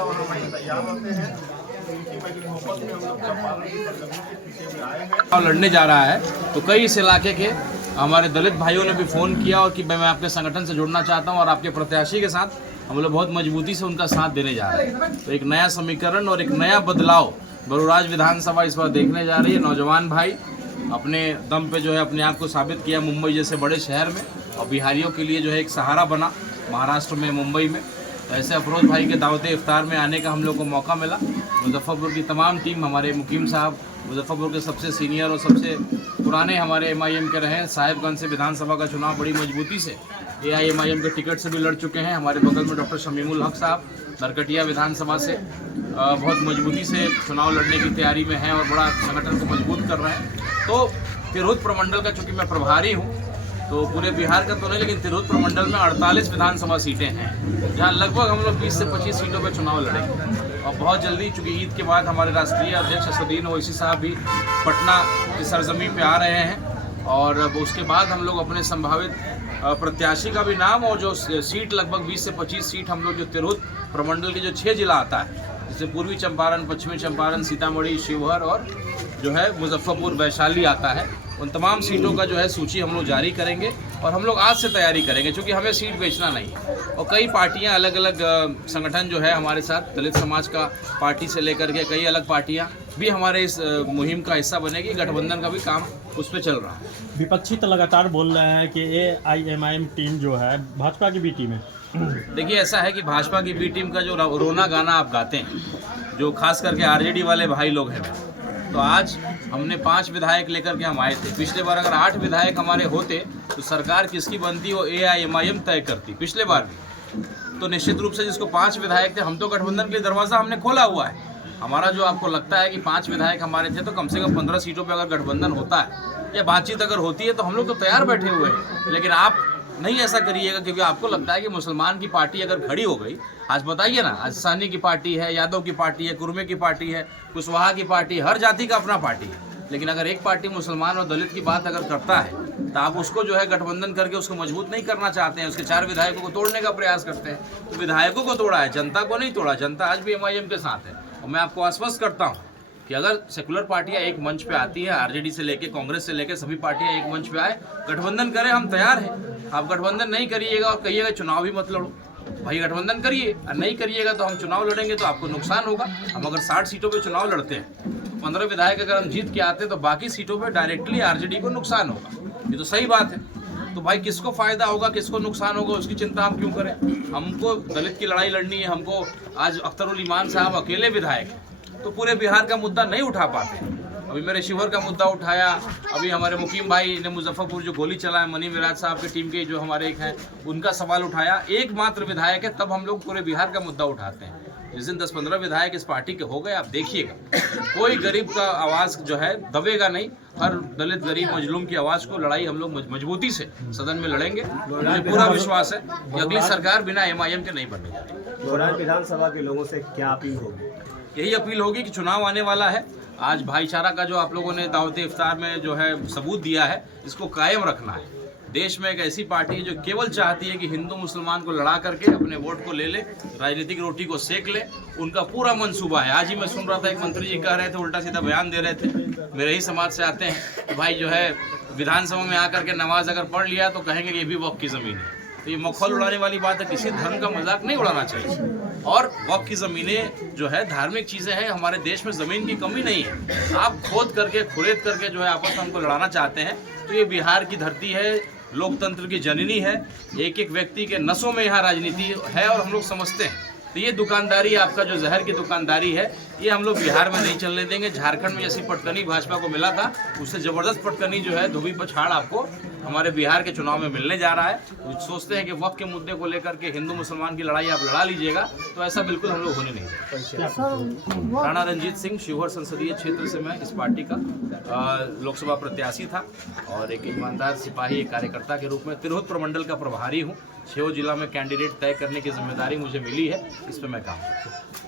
और हम तैयार रहते हैं। मोहब्बत में हम लोग चंपारण की सरजमी के पीछे में आए हैं। लड़ने जा रहा है तो कई इस इलाके के हमारे दलित भाइयों ने भी फ़ोन किया और कि मैं आपके संगठन से जुड़ना चाहता हूं और आपके प्रत्याशी के साथ हम लोग बहुत मजबूती से उनका साथ देने जा रहे हैं। तो एक नया समीकरण और एक नया बदलाव बरूराज विधानसभा इस बार देखने जा रही है। नौजवान भाई अपने दम पे जो है अपने आप को साबित किया मुंबई जैसे बड़े शहर में, और बिहारियों के लिए जो है एक सहारा बना महाराष्ट्र में, मुंबई में। तो ऐसे अफरोज भाई के दावत इफ्तार में आने का हम लोग को मौका मिला। मुजफ्फरपुर की तमाम टीम, हमारे मुकीम साहब मुजफ्फरपुर के सबसे सीनियर और सबसे पुराने हमारे MIM के रहे, साहिबगंज से विधानसभा का चुनाव बड़ी मजबूती से AIMIM के टिकट से भी लड़ चुके हैं। हमारे बगल में डॉक्टर शमीमुल हक साहब नरकटिया विधानसभा से बहुत मजबूती से चुनाव लड़ने की तैयारी में हैं और बड़ा संगठन को मजबूत कर रहे हैं। तो तिरहुत प्रमंडल का चूँकि मैं प्रभारी हूँ तो पूरे बिहार का तो नहीं, लेकिन तिरहुत प्रमंडल में 48 विधानसभा सीटें हैं जहाँ लगभग हम लोग 20 से 25 सीटों पर चुनाव लड़ेंगे। और बहुत जल्दी चूँकि ईद के बाद हमारे राष्ट्रीय अध्यक्ष असदुद्दीन ओवैसी साहब भी पटना की सरजमी पे आ रहे हैं और उसके बाद हम लोग अपने संभावित प्रत्याशी का भी नाम और जो सीट लगभग 20 से 25 सीट हम लोग जो तिरहुत प्रमंडल के जो 6 जिला आता है, जैसे पूर्वी चंपारण, पश्चिमी चंपारण, सीतामढ़ी, शिवहर और जो है मुजफ्फरपुर, वैशाली आता है, उन तमाम सीटों का जो है सूची हम लोग जारी करेंगे। और हम लोग आज से तैयारी करेंगे क्योंकि हमें सीट बेचना नहीं है। और कई पार्टियां, अलग अलग संगठन जो है हमारे साथ, दलित समाज का पार्टी से लेकर के कई अलग पार्टियां भी हमारे इस मुहिम का हिस्सा बनेगी। गठबंधन का भी काम उस पर चल रहा है। विपक्षी तो लगातार बोल रहे हैं कि AIMIM टीम जो है भाजपा की बी टीम है। देखिए, ऐसा है कि भाजपा की बी टीम का जो रोना गाना आप गाते हैं, जो खास करके RJD वाले भाई लोग हैं, तो आज हमने 5 विधायक लेकर के हम आए थे। पिछले बार अगर 8 विधायक हमारे होते तो सरकार किसकी बनती वो AIMIM तय करती पिछले बार भी। तो निश्चित रूप से जिसको 5 विधायक थे, हम तो गठबंधन के लिए दरवाज़ा हमने खोला हुआ है। हमारा जो आपको लगता है कि 5 विधायक हमारे थे तो कम से कम 15 सीटों पर अगर गठबंधन होता है या बातचीत अगर होती है तो हम लोग तो तैयार बैठे हुए हैं। लेकिन आप नहीं ऐसा करिएगा क्योंकि आपको लगता है कि मुसलमान की पार्टी अगर खड़ी हो गई, आज बताइए ना, आज सानी की पार्टी है, यादव की पार्टी है, कुरमे की पार्टी है, कुशवाहा की पार्टी है, हर जाति का अपना पार्टी है। लेकिन अगर एक पार्टी मुसलमान और दलित की बात अगर करता है तो आप उसको जो है गठबंधन करके उसको मजबूत नहीं करना चाहते हैं, उसके 4 विधायकों को तोड़ने का प्रयास करते हैं। तो विधायकों को तोड़ा है, जनता को नहीं तोड़ा। जनता आज भी MIM के साथ है। और मैं आपको आश्वस्त करता हूँ कि अगर सेकुलर पार्टियां एक मंच पे आती है, RJD से लेके कांग्रेस से लेके सभी पार्टियां एक मंच पे आए, गठबंधन करें, हम तैयार हैं। आप गठबंधन नहीं करिएगा और कहिएगा चुनाव ही मत लड़ो, भाई गठबंधन करिए। और नहीं करिएगा तो हम चुनाव लड़ेंगे तो आपको नुकसान होगा। हम अगर 60 सीटों पे चुनाव लड़ते हैं, 15 विधायक अगर हम जीत के आते हैं तो बाकी सीटों पे डायरेक्टली RJD को नुकसान होगा। ये तो सही बात है। तो भाई किसको फायदा होगा, किसको नुकसान होगा, उसकी चिंता हम क्यों करें। हमको दलित की लड़ाई लड़नी है। हमको आज अख्तरुल ईमान साहब अकेले विधायक हैं तो पूरे बिहार का मुद्दा नहीं उठा पाते। अभी मेरे शिवहर का मुद्दा उठाया, अभी हमारे मुकीम भाई ने मुजफ्फरपुर जो गोली चला है, मनी मिराज साहब की टीम के जो हमारे एक हैं, उनका सवाल उठाया। एकमात्र विधायक है, तब हम लोग पूरे बिहार का मुद्दा उठाते हैं। जिस दिन 10-15 विधायक इस पार्टी के हो गए, आप देखिएगा कोई गरीब का आवाज़ जो है दबेगा नहीं। हर दलित, गरीब, मजलूम की आवाज़ को लड़ाई हम लोग मजबूती से सदन में लड़ेंगे। मुझे पूरा विश्वास है कि अगली सरकार बिना MIM के नहीं बनने जा रही। बरूराज विधानसभा के लोगों से क्या अपील होगी? यही अपील होगी कि चुनाव आने वाला है। आज भाईचारा का जो आप लोगों ने दावत इफ्तार में जो है सबूत दिया है, इसको कायम रखना है। देश में एक ऐसी पार्टी है जो केवल चाहती है कि हिंदू मुसलमान को लड़ा करके अपने वोट को ले ले, राजनीतिक रोटी को सेक ले। उनका पूरा मंसूबा है। आज ही मैं सुन रहा था, एक मंत्री जी कह रहे थे, उल्टा सीधा बयान दे रहे थे, मेरे ही समाज से आते हैं, तो भाई जो है विधानसभा में आकर के नमाज अगर पढ़ लिया तो कहेंगे कि ये भी वक्फ की ज़मीन है। तो ये मखौल उड़ाने वाली बात है। किसी धर्म का मजाक नहीं उड़ाना चाहिए। और वक्फ की ज़मीनें जो है धार्मिक चीज़ें हैं। हमारे देश में ज़मीन की कमी नहीं है। आप खोद करके, खुरेद करके जो है आपस में हमको लड़ाना चाहते हैं। तो ये बिहार की धरती है, लोकतंत्र की जननी है। एक एक व्यक्ति के नसों में यहाँ राजनीति है और हम लोग समझते हैं। तो ये दुकानदारी, आपका जो जहर की दुकानदारी है, ये हम लोग बिहार में नहीं चलने देंगे। झारखंड में जैसी पटकनी भाजपा को मिला था, उससे ज़बरदस्त पटकनी जो है धोबी पछाड़ आपको हमारे बिहार के चुनाव में मिलने जा रहा है। तो सोचते हैं कि वक्त के मुद्दे को लेकर के हिंदू मुसलमान की लड़ाई आप लड़ा लीजिएगा, तो ऐसा बिल्कुल हम लोग होने नहीं देंगे। राणा रंजीत सिंह, शिवहर संसदीय क्षेत्र से मैं इस पार्टी का लोकसभा प्रत्याशी था और एक ईमानदार सिपाही, एक कार्यकर्ता के रूप में तिरहुत प्रमंडल का प्रभारी हूँ। 6 जिला में कैंडिडेट तय करने की जिम्मेदारी मुझे मिली है, इस पर मैं काम करता हूँ।